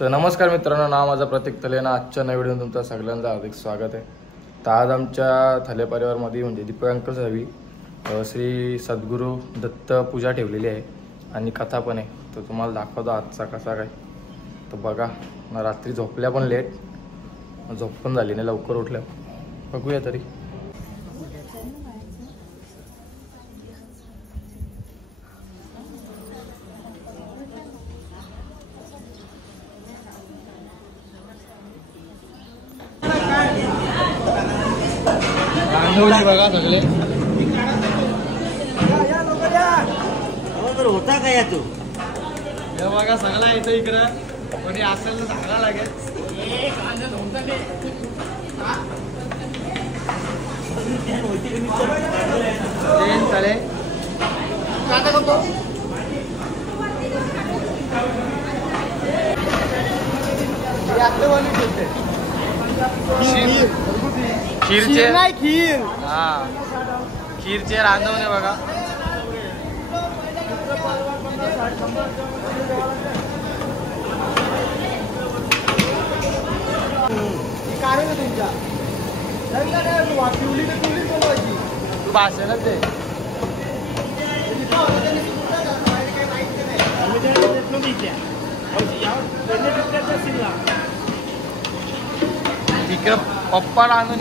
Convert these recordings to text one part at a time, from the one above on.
तर नमस्कार मित्रांनो, नाव माझं प्रतीक थले ना. आजच्या नवीन व्हिडिओ तुमचं सगळ्यांचं हार्दिक स्वागत आहे. तर आज आमच्या थले परिवारमध्ये म्हणजे दीपक अंकल हवी श्री सद्गुरू दत्त पूजा ठेवलेली आहे आणि कथा पण आहे. तर तुम्हाला दाखवतो आजचा कसा काय. तर बघा ना, रात्री झोपल्या पण लेट, झोप पण झाली नाही, लवकर उठल्या. बघूया तरी. बघा सगळे होता का या तू बघा सगळा येतो इकडं, कोणी असेल तर सांगा लागेल. चालेल खीरचे खीर, हा खीरचे रांधवणे बघा. तू भाषणच दे. इकडं पप्पा आणून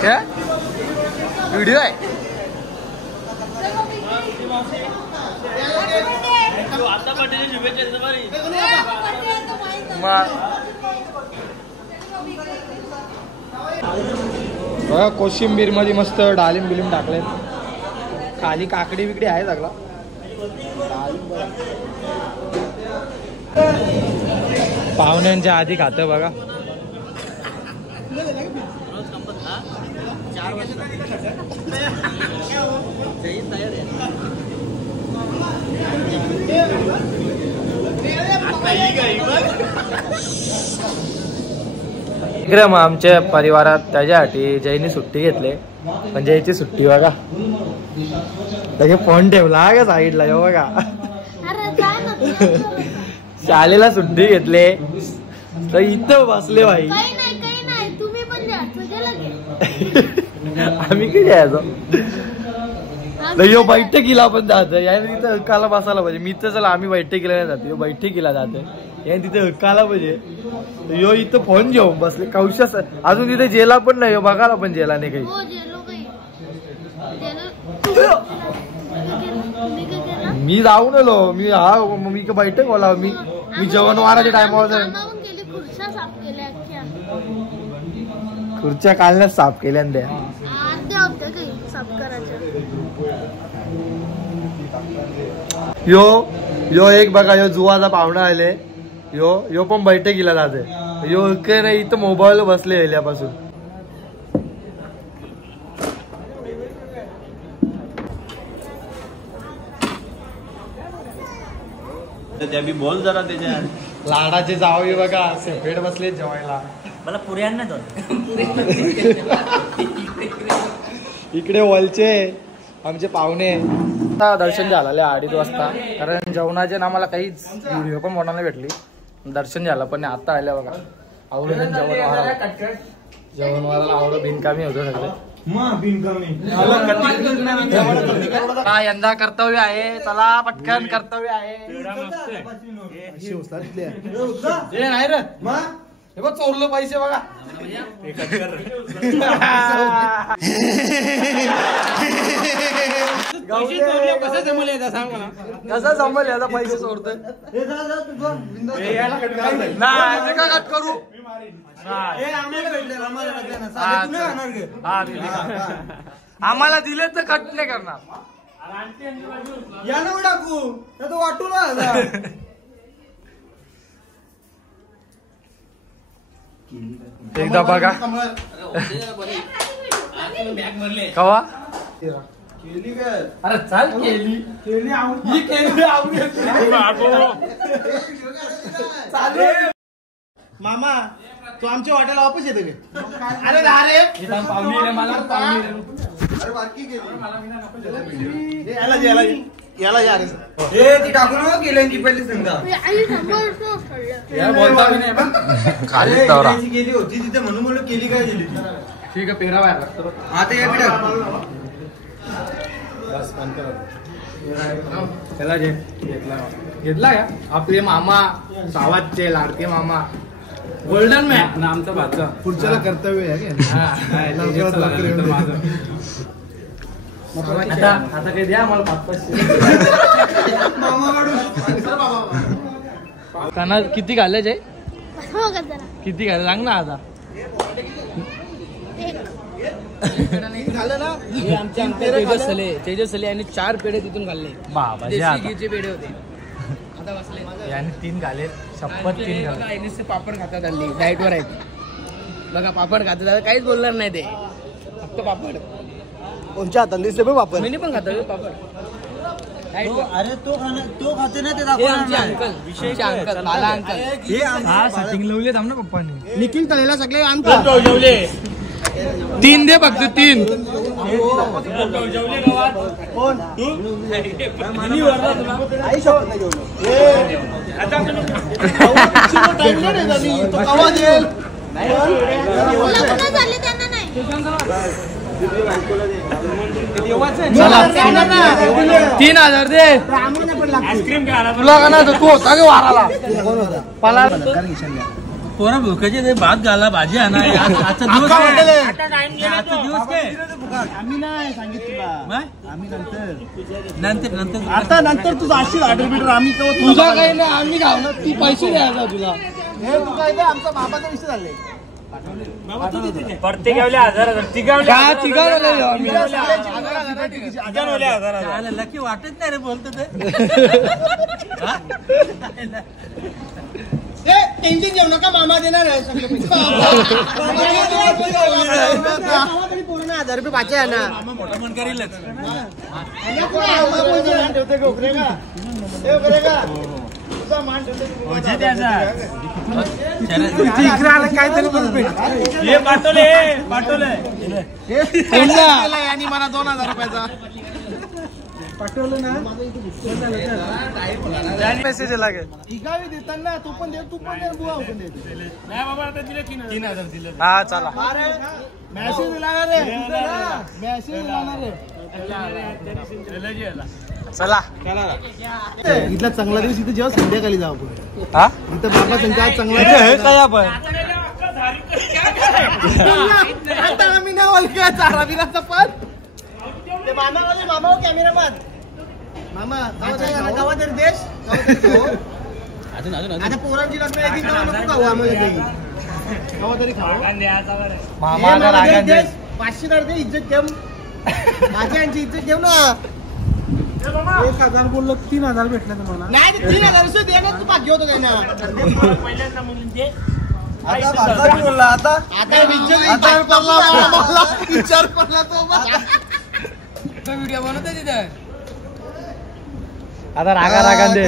क्या व्हिडिओ आहे. बघा कोशिंबीर मध्ये मस्त डालिम बिलिम टाकले, खाली काकडी बिकडी आहे सगळा. पाहुण्यांच्या आधी खातं बघा. इकडे मग आमच्या परिवारात त्याच्यासाठी जयनी सुट्टी घेतली, पण जयची सुट्टी बघा लगे फोन ठेवला का साईडला. हो बघा शाळेला सुट्टी घेतले तर इथं बसले भाई. आम्ही किती यायचो यो बैठकीला पण जात याने तिथं हक्काला बसायला पाहिजे. मी तर चला आम्ही बैठकीला नाही जाते, यो बैठकीला जाते याने तिथे हक्काला पाहिजे. यो इथं फोन घेऊन बसले कौशा. अजून तिथे जेला पण नाही, बघायला पण जेला नाही काही. मी जाऊन आलो, मी मी बैठक बोला, मी जेवण वाराच्या टायमावर खुर्च्या कालण्यात साफ केल्या द्या. यो एक बघा, यो जुवाचा पाहुणा आले, यो पण बैठकीला जाते. यो काय नाही, इथं मोबाईल बसले गेल्यापासून. बोल जरा त्याच्या लाडाचे जावई बघा सेपरेट बसले जेवायला. मला पुऱ्यांना इकडे वलचे आमचे पाहुणे. दर्शन झालं 2:30 वाजता, कारण जेवणाचे ना मला काहीच व्हिडिओ पण बनवायला भेटली. दर्शन झालं पण आता आल्या बघा. आवडून जेवण वाराला आवडं बिनकामी होतं सगळे. यंदा कर्तव्य आहे, चला पटकन कर्तव्य आहे. नाही रे हे बघ, चोरलं पैसे बघा. कसा जमल याचा पैसे चोरतोय नाही का कट करू. आम्हाला दिले तर कट नाही करणार. टाकू वाटू ना एकदा बघा कवा केली काय? अरे चाल केली केली ही केली चालू मामा तू आमच्या हॉटेल वापस येते का? अरे अरे याला या रे. ती टाकून गेली पहिली संघा खाली दौरा गेली होती तिथे म्हणून म्हणून केली काय दिली ठीक आहे पेरा बाहेर लागतो आता या बी टाक. बस बंद कर चला जे घेतला का आपले मामा सावाचे लाडके मामा गोल्डन मॅन ना आमचा भाचा पुढच्याला कर्तव्य आहे आता काही द्या मला 500 काना किती घालायचे किती घालायचे सांग ना आता तेजस सले आणि 4 पेढे तिथून खाल्ले बाबा घीचे पेढे होते आता बसले याने 3 घाले शपथ 3 घाले पापड खातात हल्ली डाएट वर आहेत बघा पापड खातात काहीच बोलणार नाही ते फक्त पापड कोणच्या हातात दिसले बघ वापर मी पण खातो पापड अरे तो खाते ना ते अंकल बाला अंकल हा सेटिंग लावले थांब ना पप्पांनी निखिल तळेला सगळे आणतात 3 दे फक्त 3 कोण आई शपथ नाही जेवलो चला 3000 दे तुला का ना तू होता का वाराला पाला पोरा भुकाचे ते भात घाला भाजी आणा आजचा दिवस काय आजचा दिवस काय आम्ही नाही सांगित तुला आम्ही नंतर आता नंतर तुझं 80 मीटर आम्ही तुझा काही नाही आम्ही घालणार ती पैसे द्यायचा तुला हे तू काय आमचा बाबाचा विषय झालाय लकी वाटत नाही रे बोलतो ते टेन्शन घेऊ नका मामा देणार आहे सगळे पैसे. पूर्ण 1000 रुपये पाचे आहे ना मामा मोठा मन करेल ठेवते गोखरे का तुझा मान हे पाठवले आणि मला 2000 रुपयाचा पाठवलं ना मेसेज लागे इकावी देताना तू पण दे बुवा पण दे नाही बाबा आता दिले 3000 दिले हा चला मेसेज दिला ना रे मेसेज दिला ना रे चला इथला चांगला दिवस इथे जेव्हा संध्याकाळी जाऊ आपण हा इथं बाबा त्यांचा चांगला काय आपण आता आम्ही ना ओळखा चारा बिराचा पण ते मामा कॅमेरामॅन मामा गावात देश आता पोरांची लग्न येतील तेव्हा नको खाऊ आम्हाला गावात तरी खाऊ मामा 500 दे इज्जत ठेव माझी यांची इज्जत ठेव ना 1000 बोललो 3000 भेटले तुम्हाला नाही 3000 दे ना तू भाग्य होतो काय ना पहिल्यांदा मुलींचे आता बोलला आता विचार पडला तो व्हिडिओ बनवतो तिथे आता रागा दे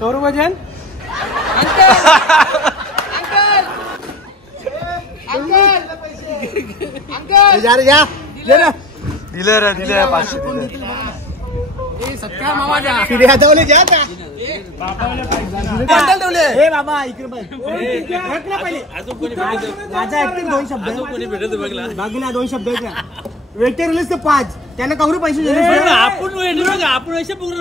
करू भजन दिले रे 500 सत्कार मामाच्या फिर्या ठेवले जा का हे बाबा इकडे पहिले माझा ऍक्टिंग 2 शब्द कोणी भेटत बघला बागीना 2 शब्द वेटर रिलीज ते 5 त्यांना कवरू पैसे दिले आपण पैसे पूर्ण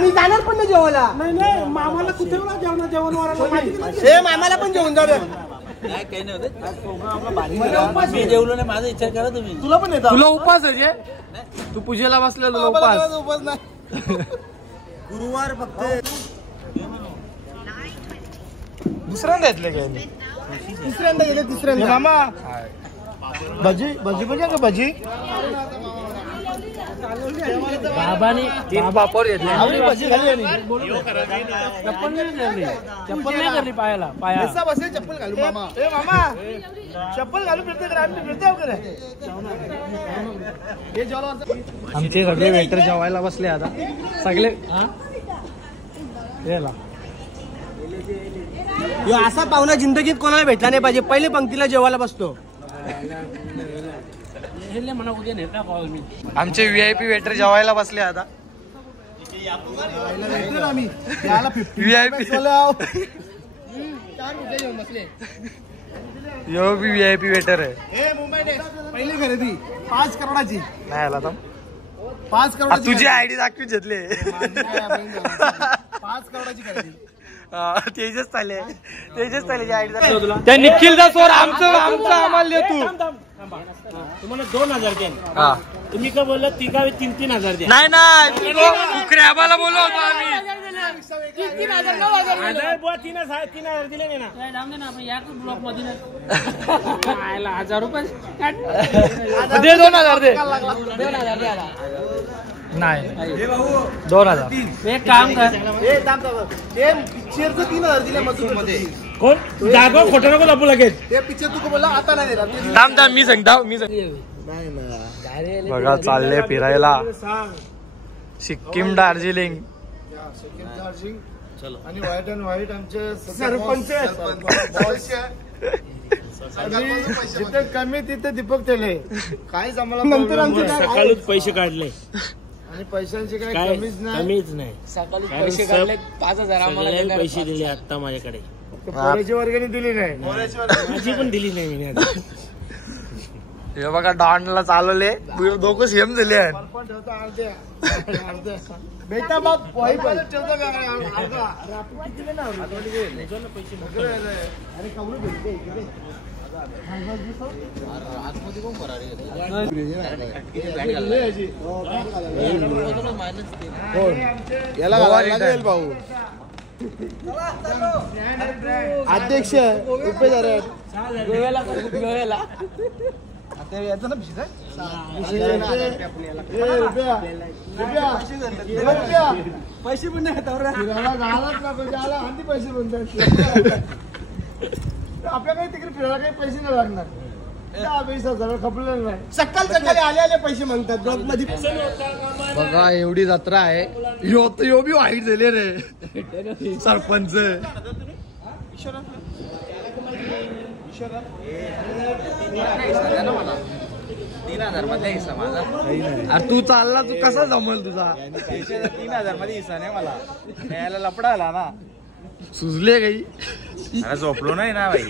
मी जाणार पण नाही जेवायला नाही मामाला कुठे जेवण मामाला पण जेवण जाऊ काही नाही होत मी जेवलो नाही माझा विचार करा तुम्ही तुला पण येतो तुला उपास आहे तू पूजेला बसला उपास नाही गुरुवार फक्त दुसऱ्यांदा घेतले काय तिसऱ्यांदा गेले तिसऱ्यांदा मामा भजी पण का भजी बाबानी 3 पापड घेतले भजी खाली चप्पल नाही करली पायाला पाया बसे चप्पल घालू मामा ए मामा चप्पल घालू फिरते वगैरे आमचे सगळे वेटर जेवायला बसले आता सगळे असा पाहुणा जिंदगीत कोणाला भेटला नाही पाहिजे. पहिले पंक्तीला जेवायला बसतो. आमचे VIP वेटर जेवायला बसले आता. VIP यो भी VIP वेटर आहे. पहिली खरेदी 5 करोडाची नाही आला तर 5 करोड तुझी आयडी दाखवी घेतले. 5 करोडाची खरेदी. तेजस चाले आयडी त्या निखिलचा स्वर आमचं आम्हाला देतो. तुम्हाला 2,000 द्या. तुम्ही काय बोलला ती काय 3,000 द्या. नाही नाही क्रॅबाला बोललो होतो आम्ही. 3,000 दिले नाही ना. ब्लॉक मध्ये 1,000 रुपये दे 2,000 दे. नाही 2,000. एक काम कर. पिक्चरचं 3,000 दिले मध्ये. कोण जागो खोटं नको दाबू लगेच. ते पिक्चर तू बोलला आता नाही देणार. थांब मी सांगता बघा चालले फिरायला सिक्कीम दार्जिलिंग. आणि व्हाईट अँड व्हाईट आमचे सरपंच जिथे कमी तिथे दीपक तेले. काय आम्हाला नंतर आमचे सकाळीच पैसे काढले आणि पैशांची काय कमीच नाही. कमीच नाही. सकाळी पैसे काढले 5,000 आम्हाला पैसे दिले आता माझ्याकडे. पोऱ्याची वर्गणी दिली नाही. माझी पण दिली नाही मी. हे बघा डॉनला चालवले दोघं सेम झाले आहेत. बेटा मग वही पण ठेवतो का याला लागेल भाऊ. अध्यक्ष रुपेदार गोव्याला आता याचं ना पैसे पण नाही आधी पैसे बनतात. आपल्याकडे तिकडे फिरायला काही पैसे नाही लागणार. सकाळी आले पैसे मागतात ब्लॉक मध्ये. बघा एवढी जत्रा आहे. यो बी वाईट झाले रे सरपंच. अरे तू चालला तू कसा जमल तुझा. 3,000 मध्ये हिस्सा नाही मला. याला लपडा आला ना. सुजले काही झोपलो नाही ना भाई.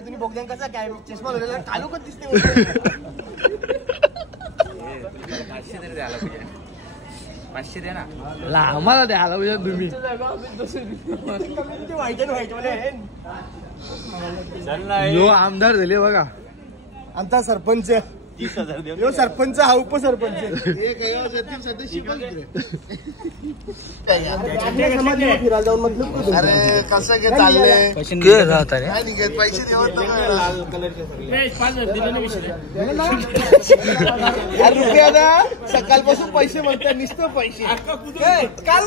तुम्ही बोगद्यां कसा काय चष्मा कालूकच दिसते. 500 दे ना. आम्हाला द्यायला पाहिजे तुम्ही. यो आमदार झाले बघा. आमचा सरपंच 30,000 सरपंच हा उपसरपंच. फिरायला जाऊन म्हटलं अरे कसं काय चाललंय. पैसे देवत रुपया सकाळपासून पैसे म्हणतात नुसतं पैसे. काल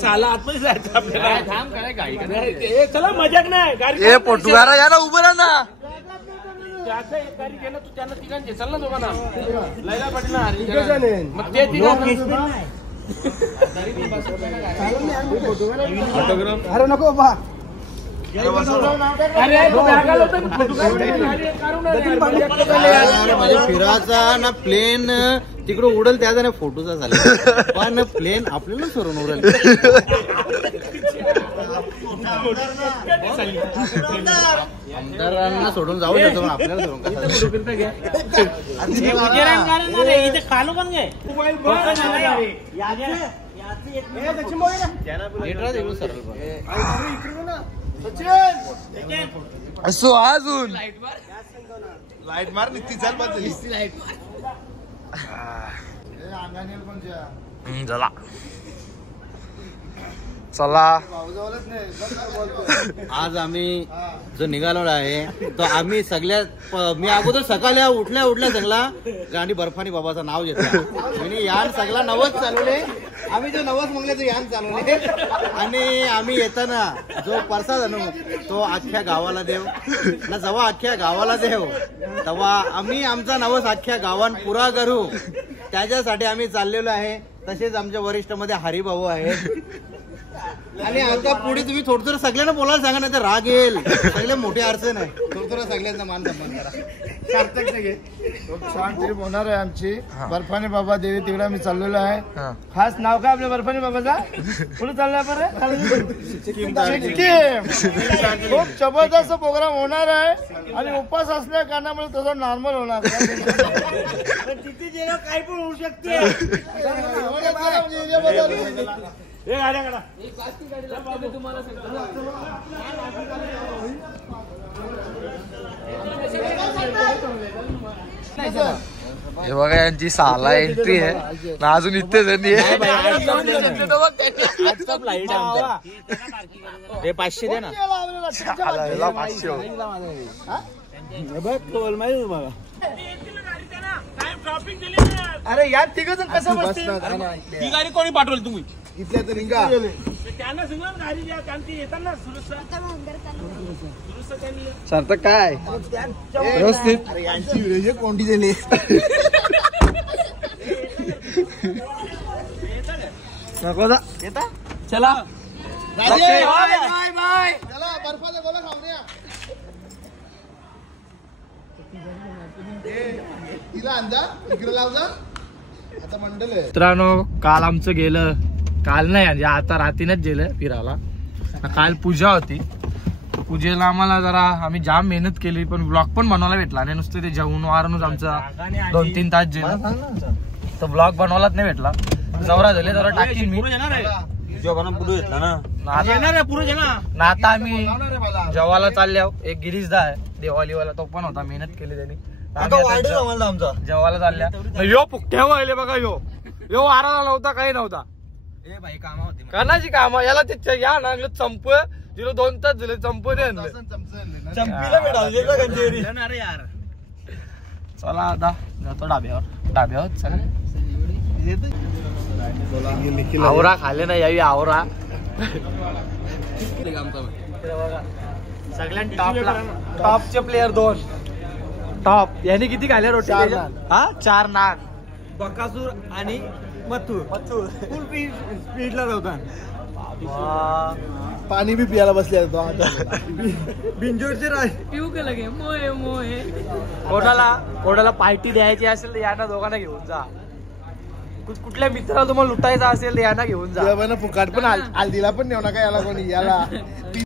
साला आतमध्ये जायचं आपल्याला. चला मजाक नाही. ए पोटुगारा या ना उभं राहा ना. त्याचं एक गाडी गेलं तू त्यांना तिघांचे चल ना दोघांना. लैला पटणार मग ते अरे नको बा. फिराचा ना प्लेन तिकडं उडल त्याचा ना फोटोचा झाला. पण प्लेन आपल्याला सोडून उडल. आमदारांना सोडून जाऊ देतो पण आपल्याला सोडून इथे खालो पण घे. असो अजून लाईट मार निघती चाल बाजू. चला चला. आज आम्ही जो निघालो आहे तो आम्ही सगळ्यात मी अगोदर सकाळी उठल्या सगळा गांधी बर्फानी बाबाचं नाव घेतलं. यार सगळा नवच चालवले आम्ही जो नवस मंगल्याचं यान चालवले आणि आम्ही येताना जो प्रसाद आणू तो अख्ख्या गावाला देव ना. जेव्हा अख्ख्या गावाला देव तेव्हा आम्ही आमचा नवस अख्ख्या गावान पुरा करू. त्याच्यासाठी आम्ही चाललेलो आहे. तसेच आमच्या वरिष्ठ मध्ये हरिभाऊ आहे. आणि आता पुढे तुम्ही थोडं सगळ्यांना बोलायला सांगा, नाही तर राग येईल. सगळे मोठे अडचण आहे. थोडं सगळ्यांचा मान सन्मान करा. सार्थक नाही छान ट्रिप होणार आहे आमची. बर्फानी बाबा देवी तिकडे आम्ही चाललेलो आहे. खास नाव काय आपल्या बर्फानी बाबाचा? पुढे चाललाय बरं सिक्कीम. खूप जबरदस्त प्रोग्राम होणार आहे आणि उपवास असल्या कारणामुळे तसं नॉर्मल होणार. तिथे गेलं काही पण होऊ शकते. हे बघा यांची 6ला एंट्री आहे ना, अजून इथे त्यांनी 500 दे ना. 500. अरे यार तिघ जण कसं बसतील? ही गाडी कोणी पाठवली तुम्ही? इथल्या तर निघा. त्यांना सांगा गाडी द्या, त्यांची येताना सार्थक काय व्यवस्थित अरे यांची व्हिडिओ कोणती दिली? नको जा. चला बाय बाय. चला बर्फाचा गोला खाऊया. तिला अंदा इकडे लाव जा. आता मंडल आहे. मित्रांनो, काल आमचं गेलं, काल नाही म्हणजे आता रात्रीनच गेलं फिरायला. काल पूजा होती. पूजेला आम्हाला जरा आम्ही जाम मेहनत केली, पण ब्लॉग पण बनवायला भेटला नाही. नुसतं ते जेवण वारूनच आमचा 2-3 तास गेलं, तर ब्लॉग बनवायलाच नाही भेटला. जवरा झाले जरा टाकीन मी. ना आता आम्ही जेवायला चालले आहोत. एक गिरीशदा आहे देवालीवाला, तो पण होता, मेहनत केली त्यांनी. जेवायला चालल्या. यो पुठ्या व्हायले बघा. यो वारा नव्हता, काही नव्हता. कानाची काम याला ते या ना चंप तिला 2 तास झाले चंपने आणलं. चला आता जातो डाब्यावर चला. आवरा खाले ना यावी आवरा. सगळ्यांना टॉपचे प्लेयर 2 टॉप. याने किती खाल्ल्या रोटी? 4 नान. बकासूर आणि मथुर फुल स्पीडला होता. पाणी बी पियाला बसले तो. बिंजोरचे पिऊ के लगे मोहे मोहे. कोणाला पार्टी द्यायची असेल तर यांना दोघांना घेऊन जा. कुठल्या मित्राला तुम्हाला लुटायचा असेल तर यांना घेऊन जा. फुकाट पण आल दिला पण नेऊ नका याला कोणी याला.